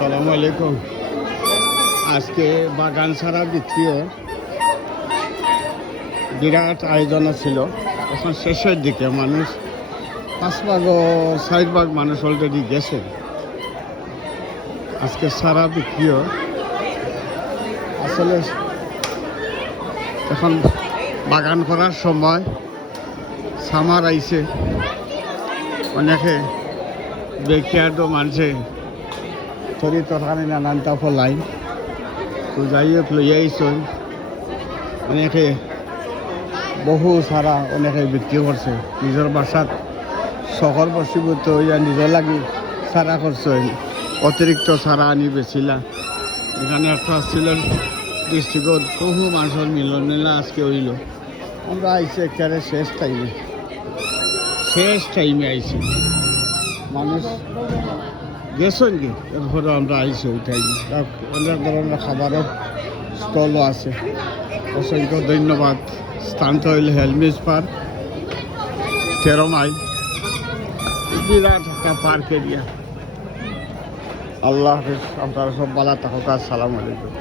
আসসালামু আলাইকুম। আজকে বাগান ছাড়া বিক্রিও বিরাট আয়োজন ছিল। এখন শেষের দিকে মানুষ 5 ভাগ ও 6 ভাগ মানুষ অলরেডি গেছে। আজকে সারা বিক্রিও আসলে এখন বাগান করার সময় সামার আইছে, অনেকে বেকিয়ার্ডও মানছে তরি তরকারি নানানটা ফলাই তো যাই হোক লইয়া আইসই। অনেকে বহু সারা অনেকে বিক্রি করছে নিজের বাসাত শহর বসীভূত হইয়া নিজের লাগি সারা করছে, অতিরিক্ত সারা আনি বেছিলা। এখানে একটা সিলেট ডিস্ট্রিক্টত বহু মানুষের মিলন মেলা আজকে হইল। আমরা আইছি একেবারে শেষ টাইমে আইছি, মানুষ গেছেন কি এরপরে আমরা আইছি ওই টাইমে। অনেক ধরনের খাবারের স্টলও আছে। অসংখ্য ধন্যবাদ। স্থানটা হইল হেলমিজ পার্ক, 13 মাইল, বিরাট একটা পার্ক এরিয়া। আল্লাহ হাফেজ। আপনারা সব ভালো থাকুক। আসসালামু আলাইকুম।